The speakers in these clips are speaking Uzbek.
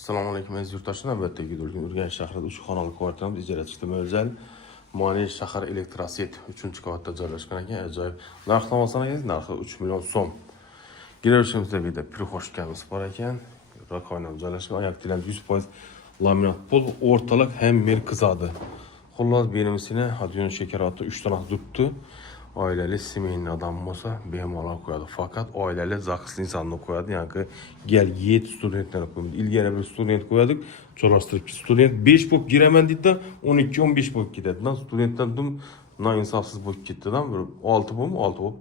Assalomu alaykum aziz yurtdoshlar. Navbatdagi videoga Urganch shahrida 3 xonali kvartiramiz ijara chiqdi. Mo'ljal Moliya shahar elektroset 3-qavatda joylashgan ekan. Ajoyib. Narxni olsangiz, narxi 3 million so'm. Girishimizda bitta prixoshkamiz bor ekan. Rakoynam joylashgan. Oyoq tilam 100% laminat pol, o'rtalik ham mer qizadi. Xullas berimizini hadyon shekarati 3 tona tutdi. Oilali, семейный adam bo'lsa bemalol qo'yadi. Faqat oilali, zaqsli insonni qo'yadi. Ya'ni gel 7 studentlarni qo'yadi. Ilgari bir student qo'yadik, cho'rashtirib student 5 bo'lib giraman dedi, 12-15 bo'lib ketadi. Studentdan dum noinsofsiz bo'lib ketdi-dan, bir 6 bo'lib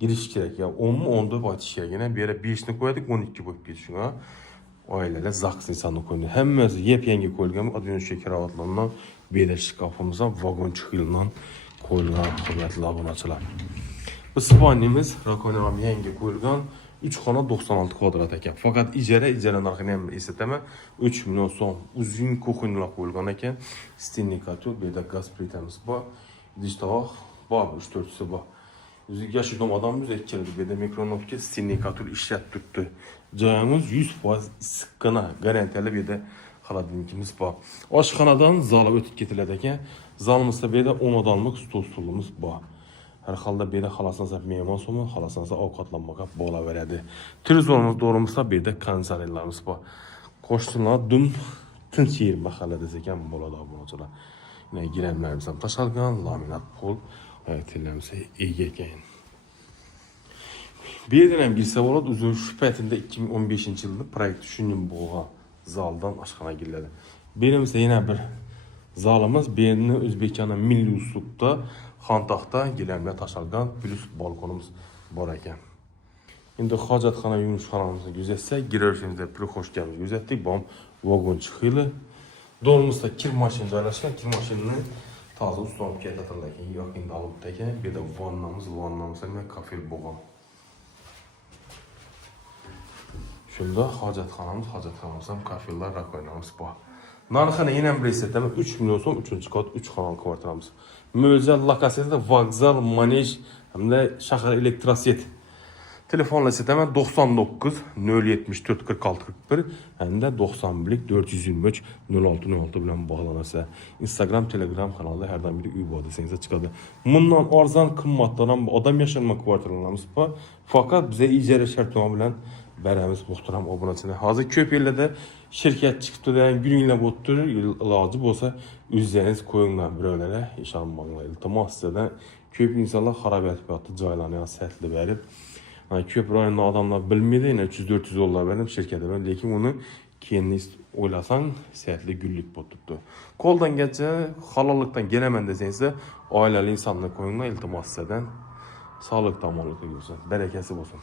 girish kerak. Ya 10 mi 10 deb aytish kerak. Yana bu yerga 5 ni qo'yadik, 12 bo'lib ketishgan. Oilali, zaqsli insonni qo'yadi. Hammasi yep-yangi qo'yilgan, adyon shekaratlardan, beda shkafimizdan, vagon chiqilgan qo'yilgan hurmatli obunachilar. Bu spanimiz rakonam yangi qo'yilgan 3 xona 96 kvadrat ekan. Faqat ijara narxini ham eslatama 3 million so'm. Uzun kuxonlar qo'yilgan ekan. Stinli kotel, beda gaz plitamiz bor. Idish tovoq bor, 3-4 si bor. O'zi yashirdom odamimiz aytganlar, beda mikronovka stinli kotel ishlatib turibdi. Joyimiz 100% issiqqina, garantiyali beda xolodilnikimiz bor. Oshxonadan zalga o'tib ketiladi ekan. Zalimizda beda 10 odamlik stol-stulimiz bor. Har holda beda xalasansa mehmon so'mi, xalasansa ovqatlanmaga bo'laveradi. Televizorimiz doğrumuzda beda konsollarimiz bor. Qo'shnilar dum tinch yer mahalla desa ekan bo'ladi obunachilar. Yana gilamlarimiz ham tashalgan, laminat pol, aytilamiz ega ekan. Bu yerdan ham bilsa bo'ladi, o'zi shu paytida 2015-yilda proyekt tushunib bo'lgan zaldan oshxona giriladi. Berimizda yana bir zalimiz, berini O'zbekistonning milliy uslubda xontaxta gilamlar tashalgan, plus balkonimiz bor ekan. Endi hojatxona yumushxonamizni kuzatsak, girishimizda prixoshkamizni kuzatdik, bom vagon chiqili. Do'rimizda kir mashina joylashgan, kir mashinani toza ustob ketadilar ekan, yo'qinda olibdi ekan. Bu yerda vannamiz ham kafe bo'lgan. Shunda hojatxonamiz ham kafelar, rakoynamiz bor. Narxini yana bir eslatama 3 million so'm 3-qavat 3 xonali kvartiramiz. Mo'ljal lokatsiyasida vokzal, manej hamda shahar elektroset. Telefonla eslatama 99 074 46 41 hamda 91 423 06 06 bilan bog'lanasiz. Instagram, Telegram kanalida har doim uy bor desangiz chiqadi. Bundan arzon qimmatdan ham odam yashagan kvartiralarimiz bor. Faqat bizga ijara shartnoma bilan beramiz muhtaram obunachilar. Hozir ko'p yerlarda shirkat chiqibdi, gulinglab o'tdi, iloji bo'lsa o'zingiz qo'yinglar birovlarga ishonmanglar. Iltimos sizdan ko'p insonlar xarob etib yotdi, joylarni satlab berib. Ko'p rayonda odamlar bilmaydi, 300-400 dollar berib shirkatga, lekin uni keyin o'ylasang, satli gullik bo'lib turibdi. Qo'ldan kelsa, halollikdan kelaman desangiz, oilali insonni qo'yinglar, iltimos sizdan sog'lik tomonlik bo'lsin, barakasi bo'lsin.